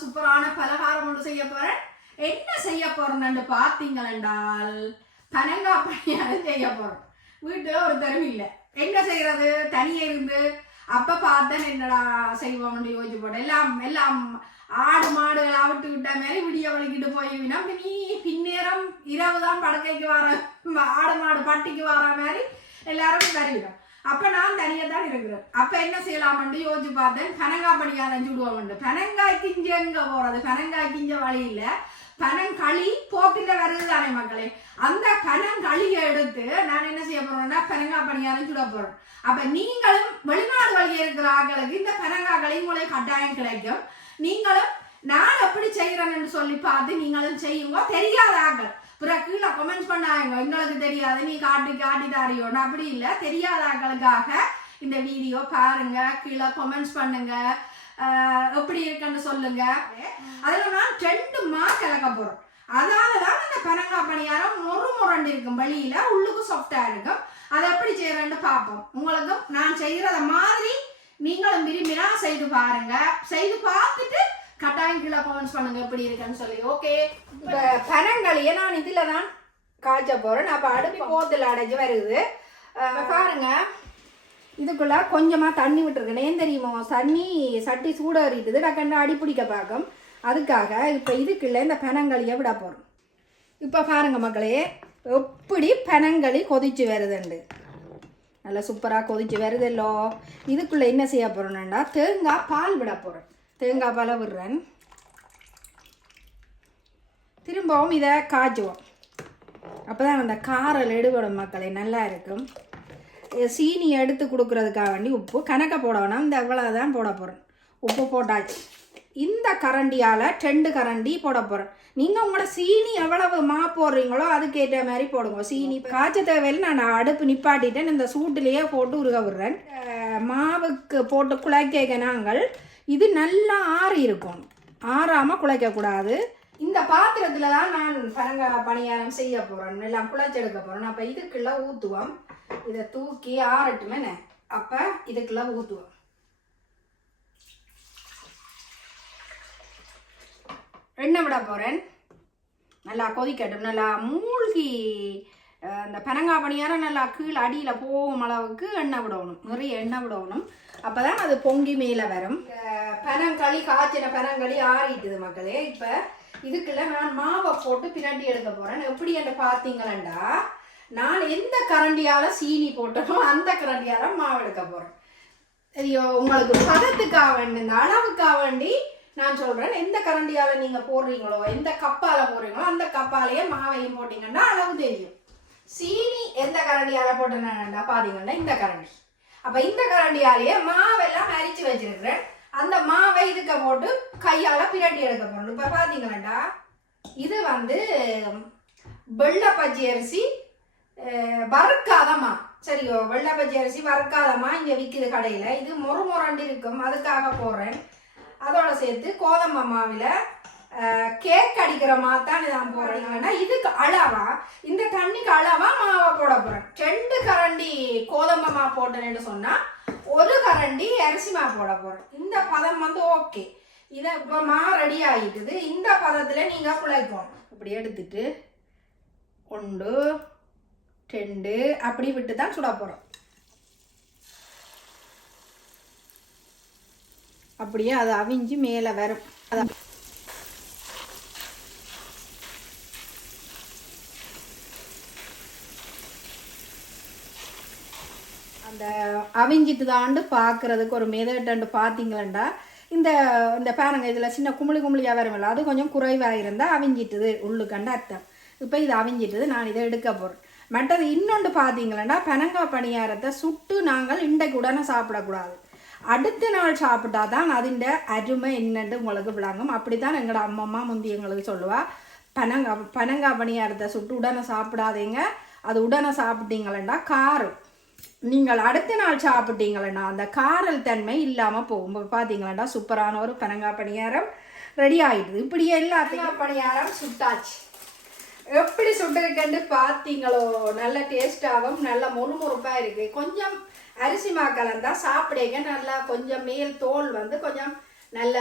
சூப்பரான பலகாரம் ஒன்று செய்ய போறேன். என்ன செய்ய போறேன்னு பார்த்தீங்களென்றால் பனங்காய் பணியாரம் செய்ய போகிறோம் வீட்டுல ஒரு தருவி இல்லை. எங்கே செய்யறது? தனியே இருந்து அப்ப பார்த்தேன் என்னடா செய்வோம்னு யோசிச்சு போட்டேன். எல்லாம் எல்லாம் ஆடு மாடுகள் அவிட்டு விட்ட மாதிரி விடிய வலிக்கிட்டு போய்வினா நீ பின்னேரம் இரவு தான் படுக்கைக்கு வர ஆடு மாடு பட்டிக்கு வர மாதிரி எல்லாரும் தருவிடும் அப்ப நான் தனியா தான் இருக்கிறேன் அப்ப என்ன செய்யலாம்னு யோசிச்சு பார்த்தேன். பனங்காய் பணியாரம் சுடுவோம் பனங்காய் திஞ்ச எங்க போறது? பனங்காய் கிஞ்ச வழி இல்ல. பனங்களி போக்கில வருது தானே மக்களே. அந்த பனங்களியை எடுத்து நான் என்ன செய்ய போறேன்னா பனங்காய் பணியாரம் சுட போறேன். அப்ப நீங்களும் வெளிநாடு வழியே இருக்கிற ஆக்களுக்கு இந்த பனங்காய் களி உங்களுக்கு கட்டாயம் கிடைக்கும். நீங்களும் நான் எப்படி செய்யறேன்னு சொல்லி பார்த்து நீங்களும் செய்யுங்க. தெரியாத ஆக்கள் பிற கீழே கமெண்ட் பண்ணாங்க. எங்களுக்கு தெரியாது. நீ காட்டி காட்டி தாரியோன்னு அப்படி இல்லை. தெரியாத ஆட்களுக்காக இந்த வீடியோ பாருங்க. கீழே கமெண்ட்ஸ் பண்ணுங்க. எப்படி இருக்குன்னு சொல்லுங்க. அதில் நான் ரெண்டு மா கலக்க போகிறோம் அதனால தான் இந்த பனங்காய் பணியாரம் மொறு முரண்டு இருக்கும். வெளியில உள்ளுக்கு சாஃப்டாக இருக்கும். அதை எப்படி செய்யறேன்னு பார்ப்போம். உங்களுக்கும் நான் செய்கிறத மாதிரி நீங்களும் விரும்பினா செய்து பாருங்க. செய்து பார்த்துட்டு கட்டாயம் கீழே கமெண்ட்ஸ் பண்ணுங்க. எப்படி இருக்குன்னு சொல்லி. ஓகே பனங்களியை நான் இதுல தான் காய்ச்ச போறேன். அப்போ அடுப்பு போத்தில் அடைஞ்சு வருது. பாருங்க. இதுக்குள்ள கொஞ்சமா தண்ணி விட்டுருக்கேன் ஏன் தெரியுமோ? தண்ணி சட்டி சூடறிட்டுது. டக்குன்னு அடி பிடிக்க பார்க்கும். அதுக்காக இப்போ இதுக்குள்ள இந்த பனங்களியை விட போறோம்? இப்போ பாருங்க மக்களே. எப்படி பனங்களி கொதிச்சு வருதுண்டு. நல்லா சூப்பராக கொதிச்சு வருதல்லோ. இதுக்குள்ளே என்ன செய்ய போகிறோன்னா தேங்காய் பால் விட போகிறேன் தேங்காய் பால் விடுறேன். திரும்பவும் இதை காய்ச்சுவோம். அப்போ தான் அந்த காரல் எடுபடும் மக்களே நல்லா இருக்கும். சீனி எடுத்து கொடுக்குறதுக்காக வேண்டி உப்பு கணக்க போட வேணாம் இந்த எவ்வளோ தான் போட போகிறேன் உப்பு போட்டாச்சு. இந்த கரண்டியால் ரெண்டு கரண்டி போட போகிறேன் நீங்கள் உங்களோட சீனி எவ்வளவு மா போடுறீங்களோ அதுக்கேற்ற மாதிரி போடுங்க. சீனி காய்ச்ச தேவையில் நான் அடுப்பு நிப்பாட்டிட்டேன். இந்த சூட்டுலேயே போட்டு உருக விடுறேன். மாவுக்கு போட்டு குழைக்க நாங்கள் இது நல்லா ஆறி இருக்கும். ஆறாமல் குழைக்கக்கூடாது இந்த பாத்திரத்தில் தான் நான் பனங்காய் பணியாரம் செய்ய போகிறேன் எல்லாம் குழைச்செடுக்க போகிறேன் அப்போ இதுக்குள்ள ஊற்றுவோம் இதை தூக்கி ஆறட்டுமே அப்போ இதுக்குள்ள ஊற்றுவோம் எண்ணெய் விட போகிறேன் நல்லா கொதிக்கட்டும். நல்லா மூழ்கி இந்த அந்த பனங்காய் நல்லா கீழே அடியில் போகும் அளவுக்கு எண்ணெய் விடணும். நிறைய எண்ணெய் விடணும். அப்போ தான் அது பொங்கி மேலே வரும். அஹ், பனங்களி காய்ச்சின பனங்களி ஆறிட்டுது மக்களே. இப்போ இதுக்குள்ள நான் மாவை போட்டு பிரண்டி எடுக்க போகிறேன் எப்படி என்று பார்த்தீங்களா நான் எந்த கரண்டியால் சீனி போட்டனோ அந்த கரண்டியால் மாவு எடுக்க போகிறேன் ஐயோ உங்களுக்கு பதத்துக்காக வேண்டி இந்த அளவுக்காக வேண்டி நான் சொல்கிறேன் எந்த கரண்டியால் நீங்கள் போடுறீங்களோ எந்த கப்பால் போடுறீங்களோ அந்த கப்பாலேயே மாவையும் போட்டிங்கன்னா அளவு தெரியும். சீனி எந்த கரண்டியால போட்டேன்னா பாத்தீங்கன்னா இந்த கரண்டி. அப்ப இந்த கரண்டியாலேயே மாவெல்லாம் அரிச்சு வச்சிருக்கிறேன். அந்த மாவை இதுக்க போட்டு கையால பிரட்டி எடுக்க போறோம் இப்ப பாத்தீங்களா இது வந்து வெள்ளை பச்சை அரிசி வறுக்காதமா சரியோ வெள்ளை பச்சை அரிசி வறுக்காதமா இங்க விற்கிது கடையில. இது மொறு மொரண்டு இருக்கும். அதுக்காக போடுறேன் அதோட சேர்த்து கோதம்பை மாவில் கேக் அடிக்கிற மாத்தான் நான் போடுறீங்கன்னா இதுக்கு அளவா இந்த தண்ணிக்கு அளவா மாவை போட போறேன். ரெண்டு கரண்டி கோதம்பை மா போட்டேன்னு சொன்னா ஒரு கரண்டி அரிசி மா போட போறேன். இந்த பதம் வந்து ஓகே இதை இப்போ மா ரெடி ஆகிட்டுது. இந்த பதத்துல நீங்க குழைப்போம் இப்படி எடுத்துட்டு ஒன்று ரெண்டு அப்படி விட்டு தான் சுட போறோம். அப்படியே அது அவிஞ்சு மேலே வரும். அதான் அந்த அவிஞ்சிட்டு தாண்டு பார்க்குறதுக்கு ஒரு மெதட்டாண்டு பார்த்தீங்களா இந்த இந்த பாருங்க இதில் சின்ன குமிழி குமிழியாக வருமில்ல அது கொஞ்சம் குறைவாக இருந்தால் அவிஞ்சிட்டுது உள்ளுக்கண்டு அர்த்தம். இப்போ இது அவிஞ்சிட்டுது நான் இதை எடுக்க போகிறேன் மற்றது இன்னொன்று பார்த்தீங்களா பனங்காய் பணியாரத்தை சுட்டு நாங்கள் இன்றைக்கு உடனே சாப்பிடக்கூடாது. அடுத்த நாள் சாப்பிட்டா தான் அதிண்ட அருமை என்னென்று உங்களுக்கு விளங்கும். அப்படி தான் எங்களோட அம்மம்மா முந்தி எங்களுக்கு சொல்லுவா. பனங்காய் பனங்காய் பணியாரத்தை சுட்டு உடனே சாப்பிடாதீங்க. அது உடனே சாப்பிட்டீங்களா காரம். நீங்கள் அடுத்த நாள் சாப்பிட்டீங்களா அந்த காரல் தன்மை இல்லாமல் போகும். பார்த்தீங்களா சூப்பரான ஒரு பனங்காய் பணியாரம் ரெடி ஆகிடுது இப்படி எல்லாத்தையும் பணியாரம் சுட்டாச்சு. எப்படி சுட்டிருக்கேன்னு பார்த்தீங்களோ நல்ல டேஸ்டாகவும் நல்ல மொறுமொறுப்பாக இருக்கு. கொஞ்சம் அரிசி மாக்கலம் தான் சாப்பிடுங்க. நல்லா கொஞ்சம் மேல் தோல் வந்து கொஞ்சம் நல்ல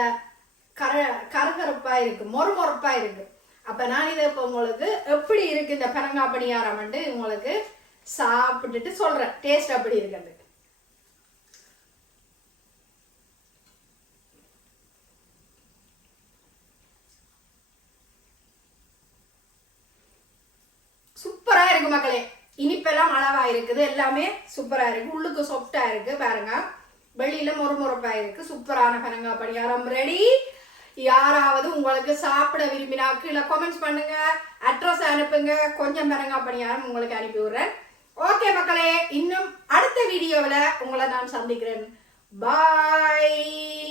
கர கரகரப்பா இருக்கு மொறுமொறுப்பா இருக்கு. அப்ப நான் இதை இப்போ உங்களுக்கு எப்படி இருக்கு இந்த பனங்காய் பணியாரம் உங்களுக்கு சாப்பிட்டுட்டு சொல்றேன். டேஸ்ட் அப்படி இருக்கிறது. சூப்பரா இருக்கு மக்களே. இனிப்பெல்லாம் அளவா இருக்குது. எல்லாமே சூப்பரா இருக்கு. உள்ளுக்கு சொப்டா இருக்கு. பாருங்க. வெளியில முறுமுறுப்பா இருக்கு. சூப்பரான கனங்கா பணியாரம் ரெடி யாராவது உங்களுக்கு சாப்பிட விரும்பினா கீழே கமெண்ட்ஸ் பண்ணுங்க. அட்ரஸ் அனுப்புங்க. கொஞ்சம் பனங்காய் பணியாரம் உங்களுக்கு அனுப்பி விடுறேன் ஓகே மக்களே இன்னும் அடுத்த வீடியோவில் உங்களை நான் சந்திக்கிறேன். பாய்